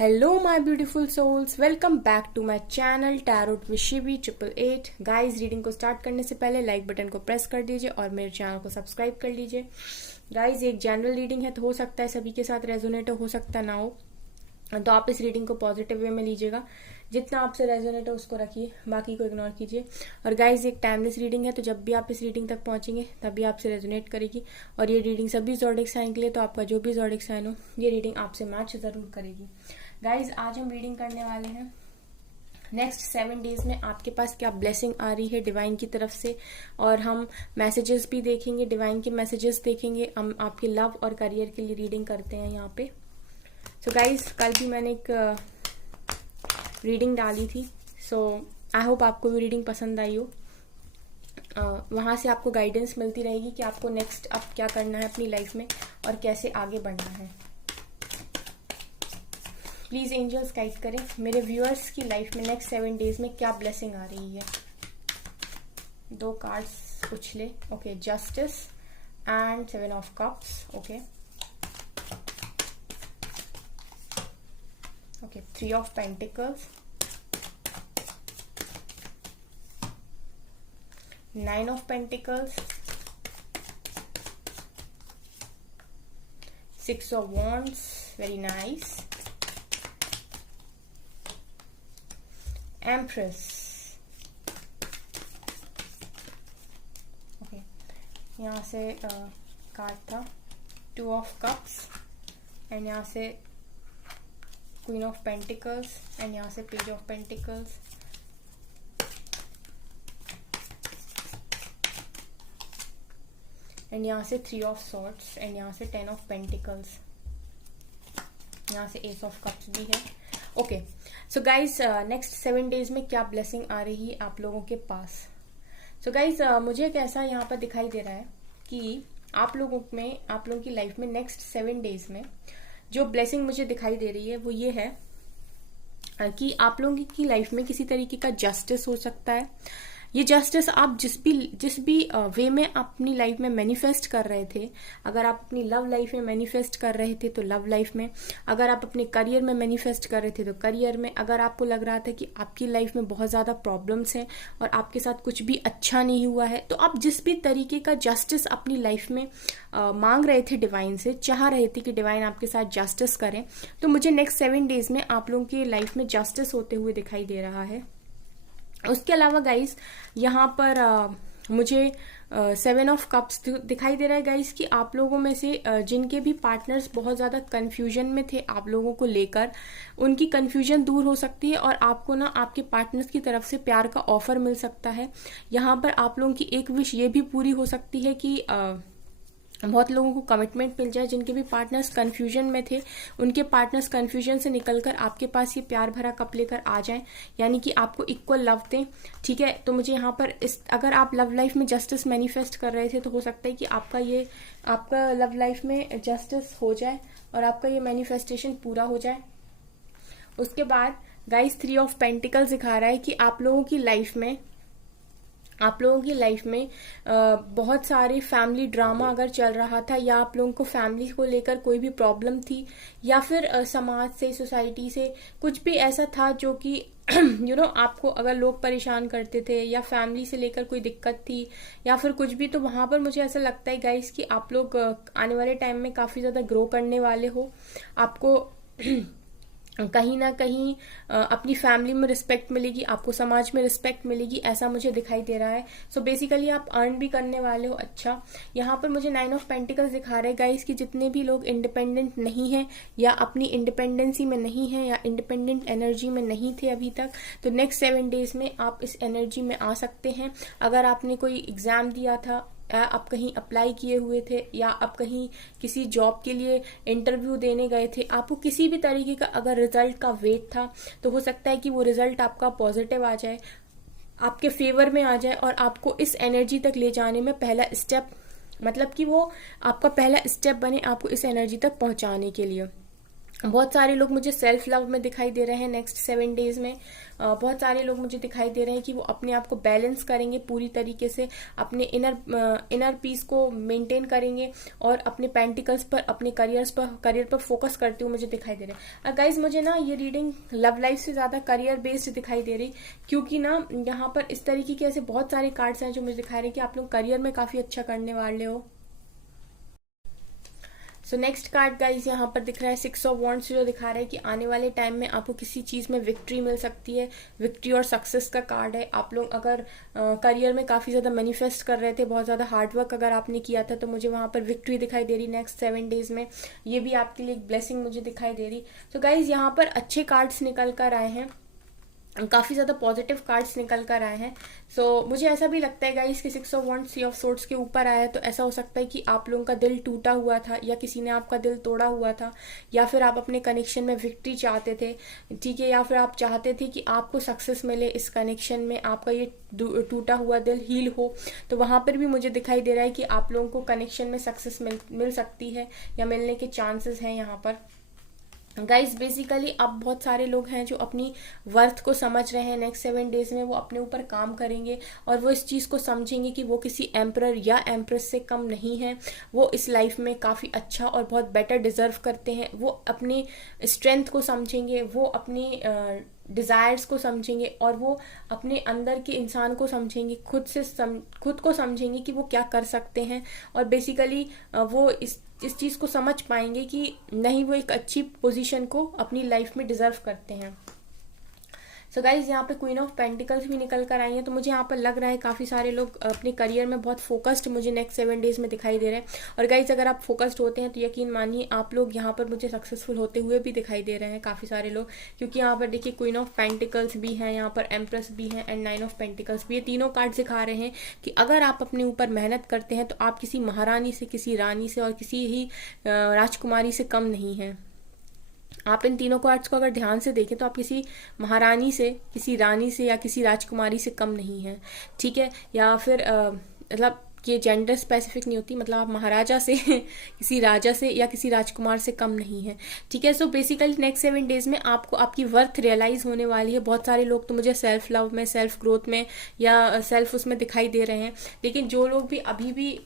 Hello my beautiful souls, welcome back to my channel tarot with Shivi 888। Guys, reading को start करने से पहले like button को press कर दीजिए और मेरे चैनल को सब्सक्राइब कर लीजिए। गाइस, एक जनरल रीडिंग है तो हो सकता है सभी के साथ रेजोनेट हो सकता है ना हो, तो आप इस रीडिंग को पॉजिटिव वे में लीजिएगा। जितना आपसे रेजोनेट है उसको रखिए, बाकी को इग्नोर कीजिए। और गाइज, एक टाइमलेस रीडिंग है तो जब भी आप इस रीडिंग तक पहुंचेंगे तभी आपसे रेजोनेट करेगी। और ये रीडिंग सभी ज़ोडिक साइन के लिए, तो आपका जो भी ज़ोडिक साइन हो ये रीडिंग आपसे मैच जरूर करेगी। गाइज, आज हम रीडिंग करने वाले हैं नेक्स्ट 7 डेज में आपके पास क्या ब्लेसिंग आ रही है डिवाइन की तरफ से, और हम मैसेजेस भी देखेंगे, डिवाइन के मैसेजेस देखेंगे। हम आपके लव और करियर के लिए रीडिंग करते हैं यहाँ पे। सो गाइज, कल भी मैंने एक रीडिंग डाली थी, सो आई होप आपको भी रीडिंग पसंद आई हो। वहाँ से आपको गाइडेंस मिलती रहेगी कि आपको नेक्स्ट अब क्या करना है अपनी लाइफ में और कैसे आगे बढ़ना है। प्लीज एंजल्स गाइड करें मेरे व्यूअर्स की लाइफ में नेक्स्ट 7 डेज में क्या ब्लेसिंग आ रही है। 2 कार्ड्स उछले। Okay, justice and 7 of cups. Okay, 3 of pentacles, 9 of pentacles, 6 of wands, very nice, empress. Okay, यहाँ से कार्ड था 2 ऑफ कप्स एंड यहाँ से क्वीन ऑफ पेंटिकल्स एंड यहाँ से पेज ऑफ पेंटिकल्स, एंड यहाँ से 3 ऑफ सॉर्ड्स एंड यहाँ से 10 ऑफ पेंटिकल्स, यहाँ से एस ऑफ कप्स भी है। Okay, so guys, next 7 days में क्या ब्लेसिंग आ रही है आप लोगों के पास। सो गाइज, मुझे एक ऐसा यहाँ पर दिखाई दे रहा है कि आप लोगों की लाइफ में नेक्स्ट 7 डेज में जो ब्लेसिंग मुझे दिखाई दे रही है वो ये है कि आप लोगों की लाइफ में किसी तरीके का जस्टिस हो सकता है। ये जस्टिस आप जिस भी वे में अपनी लाइफ में मैनिफेस्ट कर रहे थे, अगर आप अपनी लव लाइफ में मैनिफेस्ट कर रहे थे तो लव लाइफ में, अगर आप अपने करियर में मैनिफेस्ट कर रहे थे तो करियर में, अगर आपको लग रहा था कि आपकी लाइफ में बहुत ज़्यादा प्रॉब्लम्स हैं और आपके साथ कुछ भी अच्छा नहीं हुआ है, तो आप जिस भी तरीके का जस्टिस अपनी लाइफ में मांग रहे थे डिवाइन से, चाह रहे थे कि डिवाइन आपके साथ जस्टिस करें, तो मुझे नेक्स्ट 7 डेज में आप लोगों की लाइफ में जस्टिस होते हुए दिखाई दे रहा है। उसके अलावा गाइस, यहाँ पर मुझे 7 ऑफ कप्स दिखाई दे रहा है गाइस कि आप लोगों में से जिनके भी पार्टनर्स बहुत ज़्यादा कन्फ्यूजन में थे आप लोगों को लेकर, उनकी कन्फ्यूजन दूर हो सकती है और आपको ना आपके पार्टनर्स की तरफ से प्यार का ऑफर मिल सकता है। यहाँ पर आप लोगों की एक विश ये भी पूरी हो सकती है कि बहुत लोगों को कमिटमेंट मिल जाए। जिनके भी पार्टनर्स कंफ्यूजन में थे, उनके पार्टनर्स कंफ्यूजन से निकलकर आपके पास ये प्यार भरा कप लेकर आ जाएं, यानी कि आपको इक्वल लव दें। ठीक है, तो मुझे यहाँ पर अगर आप लव लाइफ में जस्टिस मैनिफेस्ट कर रहे थे तो हो सकता है कि आपका लव लाइफ में जस्टिस हो जाए और आपका ये मैनिफेस्टेशन पूरा हो जाए। उसके बाद गाइस, 3 ऑफ पेंटिकल्स दिखा रहा है कि आप लोगों की लाइफ में बहुत सारे फैमिली ड्रामा अगर चल रहा था, या आप लोगों को फैमिली को लेकर कोई भी प्रॉब्लम थी, या फिर समाज से, सोसाइटी से कुछ भी ऐसा था जो कि आपको अगर लोग परेशान करते थे, या फैमिली से लेकर कोई दिक्कत थी, या फिर कुछ भी, तो वहां पर मुझे ऐसा लगता है गाइस कि आप लोग आने वाले टाइम में काफी ज्यादा ग्रो करने वाले हो। आपको कहीं ना कहीं अपनी फैमिली में रिस्पेक्ट मिलेगी, आपको समाज में रिस्पेक्ट मिलेगी, ऐसा मुझे दिखाई दे रहा है। सो बेसिकली आप अर्न भी करने वाले हो। अच्छा, यहाँ पर मुझे 9 ऑफ पेंटिकल्स दिखा रहे हैं गाइस कि जितने भी लोग इंडिपेंडेंट नहीं हैं, या अपनी इंडिपेंडेंसी में नहीं है, या इंडिपेंडेंट एनर्जी में नहीं थे अभी तक, तो नेक्स्ट 7 डेज में आप इस एनर्जी में आ सकते हैं। अगर आपने कोई एग्जाम दिया था, आप कहीं अप्लाई किए हुए थे, या आप कहीं किसी जॉब के लिए इंटरव्यू देने गए थे, आपको किसी भी तरीके का अगर रिजल्ट का वेट था, तो हो सकता है कि वो रिजल्ट आपका पॉजिटिव आ जाए, आपके फेवर में आ जाए, और आपको इस एनर्जी तक ले जाने में पहला स्टेप, मतलब कि वो आपका पहला स्टेप बने आपको इस एनर्जी तक पहुंचाने के लिए। बहुत सारे लोग मुझे सेल्फ लव में दिखाई दे रहे हैं नेक्स्ट 7 डेज में। बहुत सारे लोग मुझे दिखाई दे रहे हैं कि वो अपने आप को बैलेंस करेंगे पूरी तरीके से, अपने इनर पीस को मेंटेन करेंगे और अपने पेंटिकल्स पर, अपने करियर पर फोकस करते हुए मुझे दिखाई दे रहे हैं। गाइज मुझे ना ये रीडिंग लव लाइफ से ज्यादा करियर बेस्ड दिखाई दे रही, क्योंकि ना यहाँ पर इस तरीके के ऐसे बहुत सारे कार्ड्स हैं जो मुझे दिखा रहे हैं कि आप लोग करियर में काफी अच्छा करने वाले हो। सो नेक्स्ट कार्ड गाइज यहाँ पर दिख रहा है 6 ऑफ वॉन्ड्स, जो दिखा रहा है कि आने वाले टाइम में आपको किसी चीज में विक्ट्री मिल सकती है। विक्ट्री और सक्सेस का कार्ड है। आप लोग अगर करियर में काफी ज्यादा मैनिफेस्ट कर रहे थे, बहुत ज्यादा हार्डवर्क अगर आपने किया था, तो मुझे वहां पर विक्ट्री दिखाई दे रही नेक्स्ट 7 डेज में। ये भी आपके लिए एक ब्लेसिंग मुझे दिखाई दे रही। तो गाइज यहाँ पर अच्छे कार्ड्स निकल कर आए हैं, काफी ज्यादा पॉजिटिव कार्ड्स निकल कर आए हैं। सो मुझे ऐसा भी लगता है गाइस कि 6 ऑफ वॉन्ड्स 3 ऑफ सोर्ड्स के ऊपर आया है, तो ऐसा हो सकता है कि आप लोगों का दिल टूटा हुआ था या किसी ने आपका दिल तोड़ा हुआ था, या फिर आप अपने कनेक्शन में विक्ट्री चाहते थे, ठीक है, या फिर आप चाहते थे कि आपको सक्सेस मिले इस कनेक्शन में, आपका ये टूटा हुआ दिल हील हो। तो वहां पर भी मुझे दिखाई दे रहा है कि आप लोगों को कनेक्शन में सक्सेस मिल सकती है या मिलने के चांसेस हैं यहाँ पर। गाइज बेसिकली अब बहुत सारे लोग हैं जो अपनी वर्थ को समझ रहे हैं। नेक्स्ट 7 डेज में वो अपने ऊपर काम करेंगे और वो इस चीज को समझेंगे कि वो किसी एम्परर या एम्प्रेस से कम नहीं है। वो इस लाइफ में काफी अच्छा और बहुत बेटर डिजर्व करते हैं। वो अपने स्ट्रेंथ को समझेंगे, वो अपनी डिजायर्स को समझेंगे और वो अपने अंदर के इंसान को समझेंगे, खुद को समझेंगे कि वो क्या कर सकते हैं। और बेसिकली वो इस चीज को समझ पाएंगे कि नहीं, वो एक अच्छी पोजीशन को अपनी लाइफ में डिजर्व करते हैं। सो गाइज यहाँ पे क्वीन ऑफ पेंटिकल्स भी निकल कर आई है, तो मुझे यहाँ पर लग रहा है काफी सारे लोग अपने करियर में बहुत फोकस्ड मुझे नेक्स्ट 7 डेज में दिखाई दे रहे हैं। और गाइज अगर आप फोकस्ड होते हैं तो यकीन मानिए आप लोग यहाँ पर मुझे सक्सेसफुल होते हुए भी दिखाई दे रहे हैं काफी सारे लोग, क्योंकि यहाँ पर देखिए क्वीन ऑफ पेंटिकल्स भी है, यहाँ पर एम्प्रेस भी है एंड 9 ऑफ पेंटिकल्स भी है। तीनों कार्ड दिखा रहे हैं कि अगर आप अपने ऊपर मेहनत करते हैं तो आप किसी महारानी से, किसी रानी से और किसी ही राजकुमारी से कम नहीं है। आप इन तीनों कार्ड्स को अगर ध्यान से देखें तो आप किसी महारानी से, किसी रानी से या किसी राजकुमारी से कम नहीं है, ठीक है। या फिर मतलब ये जेंडर स्पेसिफिक नहीं होती, मतलब आप महाराजा से किसी राजा से या किसी राजकुमार से कम नहीं है, ठीक है। सो बेसिकली नेक्स्ट 7 डेज में आपको आपकी वर्थ रियलाइज होने वाली है। बहुत सारे लोग तो मुझे सेल्फ लव में, सेल्फ ग्रोथ में या सेल्फ उसमें दिखाई दे रहे हैं, लेकिन जो लोग भी अभी भी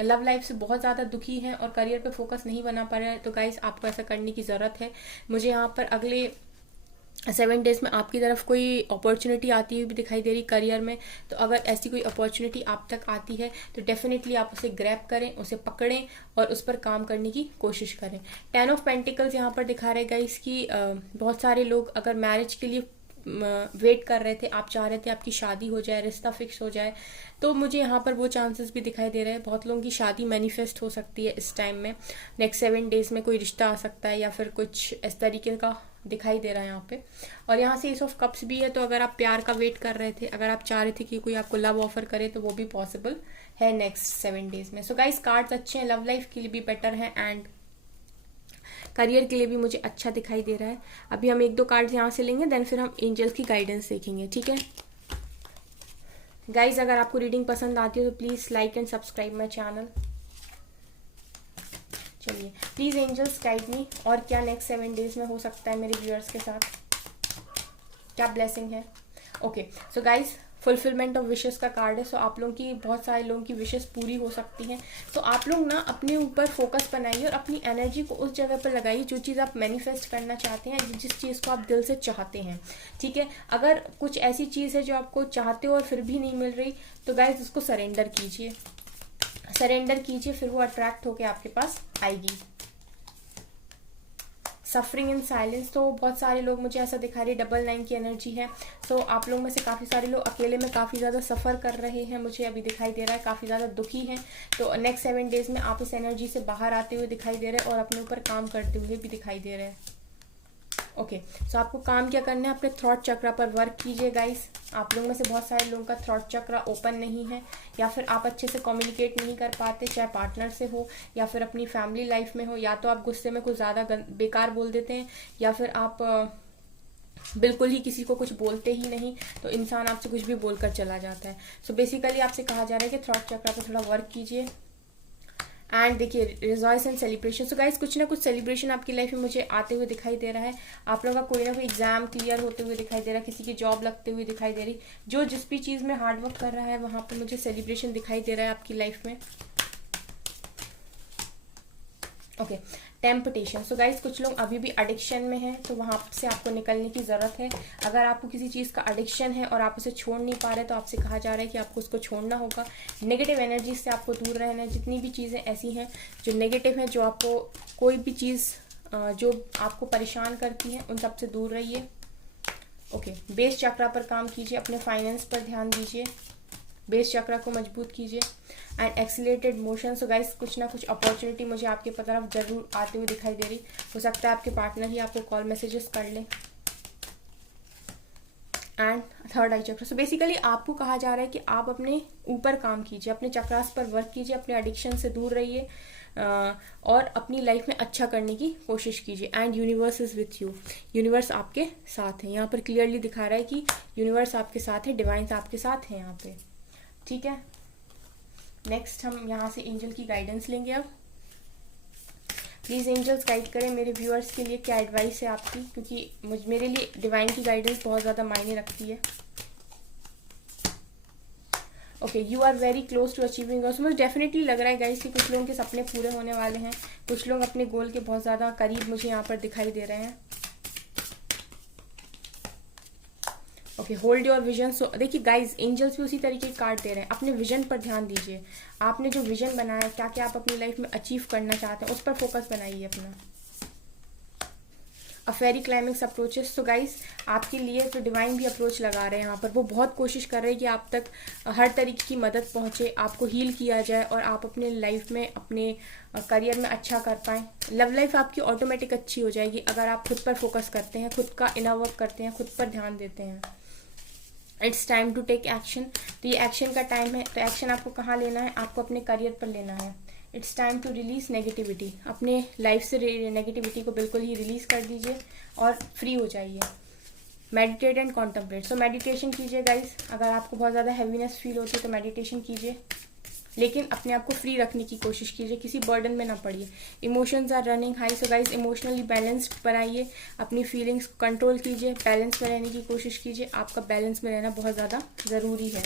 लव लाइफ से बहुत ज़्यादा दुखी हैं और करियर पे फोकस नहीं बना पा रहे हैं, तो गाइस आपको ऐसा करने की ज़रूरत है। मुझे यहाँ पर अगले 7 डेज में आपकी तरफ कोई अपॉर्चुनिटी आती हुई भी दिखाई दे रही करियर में। तो अगर ऐसी कोई अपॉर्चुनिटी आप तक आती है तो डेफिनेटली आप उसे ग्रैब करें, उसे पकड़ें और उस पर काम करने की कोशिश करें। 10 ऑफ पेंटिकल्स यहाँ पर दिखा रहे गाइस कि बहुत सारे लोग अगर मैरिज के लिए वेट कर रहे थे, आप चाह रहे थे आपकी शादी हो जाए, रिश्ता फिक्स हो जाए, तो मुझे यहाँ पर वो चांसेस भी दिखाई दे रहे हैं। बहुत लोगों की शादी मैनिफेस्ट हो सकती है इस टाइम में। नेक्स्ट 7 डेज में कोई रिश्ता आ सकता है या फिर कुछ इस तरीके का दिखाई दे रहा है यहाँ पे। और यहाँ से एस ऑफ कप्स भी है, तो अगर आप प्यार का वेट कर रहे थे, अगर आप चाह रहे थे कि कोई आपको लव ऑफर करे, तो वो भी पॉसिबल है नेक्स्ट 7 डेज में। सो गाइस कार्ड्स अच्छे हैं, लव लाइफ के लिए भी बेटर है एंड करियर के लिए भी मुझे अच्छा दिखाई दे रहा है। अभी हम 1-2 कार्ड्स यहाँ से लेंगे, देन फिर हम एंजल्स की गाइडेंस देखेंगे, ठीक है। गाइज अगर आपको रीडिंग पसंद आती हो तो please like and subscribe my channel. चलिए प्लीज एंजल्स गाइड मी, और क्या नेक्स्ट 7 डेज में हो सकता है मेरे व्यूअर्स के साथ, क्या ब्लेसिंग है। Okay so guys fulfilment of wishes का कार्ड है। सो आप लोगों की, बहुत सारे लोगों की विशेस पूरी हो सकती हैं। तो आप लोग ना अपने ऊपर फोकस बनाइए और अपनी एनर्जी को उस जगह पर लगाइए जो चीज़ आप मैनिफेस्ट करना चाहते हैं, जिस चीज़ को आप दिल से चाहते हैं, ठीक है। अगर कुछ ऐसी चीज़ है जो आपको चाहते हो और फिर भी नहीं मिल रही, तो गाइज उसको सरेंडर कीजिए, फिर वो अट्रैक्ट होके आपके पास आएगी। सफरिंग इन साइलेंस, तो बहुत सारे लोग मुझे ऐसा दिखा रहे, 999 की एनर्जी है। तो आप लोग में से काफ़ी सारे लोग अकेले में काफ़ी ज़्यादा सफ़र कर रहे हैं, मुझे अभी दिखाई दे रहा है, काफ़ी ज़्यादा दुखी हैं। तो नेक्स्ट 7 डेज में आप इस एनर्जी से बाहर आते हुए दिखाई दे रहे हैं और अपने ऊपर काम करते हुए भी दिखाई दे रहे हैं। ओके सो आपको काम क्या करना है, अपने थ्रॉट चक्रा पर वर्क कीजिए गाइस। आप लोगों में से बहुत सारे लोगों का थ्रॉट चक्रा ओपन नहीं है, या फिर आप अच्छे से कम्युनिकेट नहीं कर पाते, चाहे पार्टनर से हो या फिर अपनी फैमिली लाइफ में हो। या तो आप गुस्से में कुछ ज़्यादा बेकार बोल देते हैं, या फिर आप बिल्कुल ही किसी को कुछ बोलते ही नहीं, तो इंसान आपसे कुछ भी बोलकर चला जाता है। सो बेसिकली आपसे कहा जा रहा है कि थ्रॉट चक्रा पर थोड़ा वर्क कीजिए एंड देखिए rejoice and celebration. So guys कुछ ना कुछ सेलिब्रेशन आपकी लाइफ में मुझे आते हुए दिखाई दे रहा है। आप लोगों का कोई ना कोई एग्जाम क्लियर होते हुए दिखाई दे रहा है, किसी की जॉब लगते हुए दिखाई दे रही, जो जिस भी चीज़ में हार्डवर्क कर रहा है वहाँ पर मुझे सेलिब्रेशन दिखाई दे रहा है आपकी लाइफ में। Okay, temptation. सो गाइज कुछ लोग अभी भी एडिक्शन में हैं, तो वहाँ से आपको निकलने की ज़रूरत है। अगर आपको किसी चीज़ का एडिक्शन है और आप उसे छोड़ नहीं पा रहे तो आपसे कहा जा रहा है कि आपको उसको छोड़ना होगा। नेगेटिव एनर्जी से आपको दूर रहना है। जितनी भी चीज़ें ऐसी हैं जो नेगेटिव हैं, जो आपको कोई भी चीज़ जो आपको परेशान करती हैं, उन सब से दूर रहिए। ओके, बेस चक्रा पर काम कीजिए, अपने फाइनेंस पर ध्यान दीजिए, बेस चक्रा को मजबूत कीजिए। And accelerated motion. So guys कुछ ना कुछ अपॉर्चुनिटी मुझे आपके तरफ जरूर आते हुए दिखाई दे रही। हो सकता है आपके पार्टनर ही आपको कॉल मैसेजेस कर ले। एंड थर्ड आई चक्र। सो बेसिकली आपको कहा जा रहा है कि आप अपने ऊपर काम कीजिए, अपने चक्रास पर वर्क कीजिए, अपने एडिक्शन से दूर रहिए और अपनी लाइफ में अच्छा करने की कोशिश कीजिए। And universe is with you. Universe आपके साथ है। यहाँ पर क्लियरली दिखा रहा है कि यूनिवर्स आपके साथ है, डिवाइन्स आपके साथ है यहाँ पे। ठीक है, नेक्स्ट हम यहाँ से एंजल की गाइडेंस लेंगे। अब प्लीज़ एंजल्स गाइड करें मेरे व्यूअर्स के लिए, क्या एडवाइस है आपकी, क्योंकि मेरे लिए डिवाइन की गाइडेंस बहुत ज़्यादा मायने रखती है। Okay, you are very close to achieving goals. मुझे डेफिनेटली लग रहा है गाइस कि कुछ लोगों के सपने पूरे होने वाले हैं। कुछ लोग अपने गोल के बहुत ज़्यादा करीब मुझे यहाँ पर दिखाई दे रहे हैं। Okay, hold your vision. So देखिए गाइज एंजल्स भी उसी तरीके के कार्ड दे रहे हैं। अपने विजन पर ध्यान दीजिए। आपने जो विजन बनाया, क्या क्या आप अपनी लाइफ में अचीव करना चाहते हैं, उस पर फोकस बनाइए अपना। अ फेरी क्लाइमेक्स अप्रोचेस। तो गाइज आपके लिए जो डिवाइन भी अप्रोच लगा रहे हैं यहाँ पर, वो बहुत कोशिश कर रहे हैं कि आप तक हर तरीके की मदद पहुँचे, आपको हील किया जाए और आप अपने लाइफ में, अपने करियर में अच्छा कर पाएँ। लव लाइफ आपकी ऑटोमेटिक अच्छी हो जाएगी अगर आप खुद पर फोकस करते हैं, खुद का इनर वर्क करते हैं, खुद पर ध्यान देते हैं। It's time to take action. तो ये एक्शन का टाइम है। तो एक्शन आपको कहाँ लेना है? आपको अपने करियर पर लेना है। It's time to release negativity. अपने लाइफ से नेगेटिविटी को बिल्कुल ही रिलीज कर दीजिए और फ्री हो जाइए। Meditate and contemplate. So meditation कीजिए गाइज। अगर आपको बहुत ज़्यादा हैवीनेस फील होती है तो मेडिटेशन कीजिए, लेकिन अपने आप को फ्री रखने की कोशिश कीजिए, किसी बर्डन में ना पड़िए। Emotions are running high. So guys emotionally balanced बनाइए, अपनी फीलिंग्स कंट्रोल कीजिए, बैलेंस में रहने की कोशिश कीजिए। आपका बैलेंस में रहना बहुत ज़्यादा ज़रूरी है।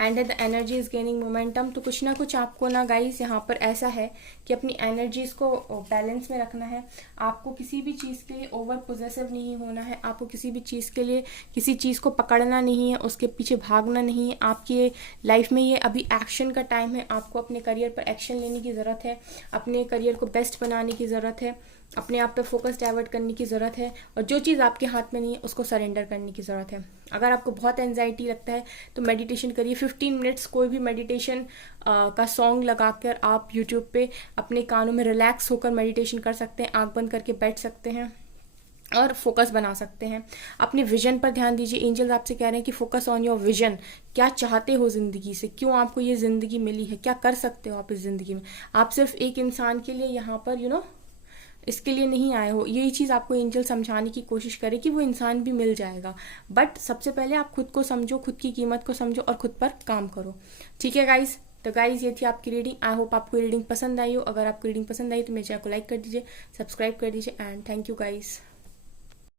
And the energy is gaining momentum. तो कुछ ना कुछ आपको ना गाइस यहाँ पर ऐसा है कि अपनी एनर्जीज को बैलेंस में रखना है। आपको किसी भी चीज़ के लिए ओवर पोजेसिव नहीं होना है। आपको किसी भी चीज़ के लिए किसी चीज़ को पकड़ना नहीं है, उसके पीछे भागना नहीं है। आपकी लाइफ में ये अभी एक्शन का टाइम है। आपको अपने करियर पर एक्शन लेने की ज़रूरत है, अपने करियर को बेस्ट बनाने की ज़रूरत है, अपने आप पे फोकस डाइवर्ट करने की ज़रूरत है और जो चीज़ आपके हाथ में नहीं है उसको सरेंडर करने की ज़रूरत है। अगर आपको बहुत एंजाइटी लगता है तो मेडिटेशन करिए। 15 मिनट्स कोई भी मेडिटेशन का सॉन्ग लगाकर आप यूट्यूब पे अपने कानों में रिलैक्स होकर मेडिटेशन कर सकते हैं, आंख बंद करके बैठ सकते हैं और फोकस बना सकते हैं। अपने विजन पर ध्यान दीजिए। एंजल्स आपसे कह रहे हैं कि फोकस ऑन योर विजन। क्या चाहते हो ज़िंदगी से, क्यों आपको ये ज़िंदगी मिली है, क्या कर सकते हो आप इस ज़िंदगी में। आप सिर्फ एक इंसान के लिए यहाँ पर इसके लिए नहीं आए हो। यही चीज़ आपको एंजल समझाने की कोशिश करे कि वो इंसान भी मिल जाएगा, बट सबसे पहले आप खुद को समझो, खुद की कीमत को समझो और खुद पर काम करो। ठीक है गाइज, तो गाइज ये थी आपकी रीडिंग। आई होप आपको रीडिंग पसंद आई हो। अगर आपको रीडिंग पसंद आई तो मेरे चैनल को लाइक कर दीजिए, सब्सक्राइब कर दीजिए एंड थैंक यू गाइज।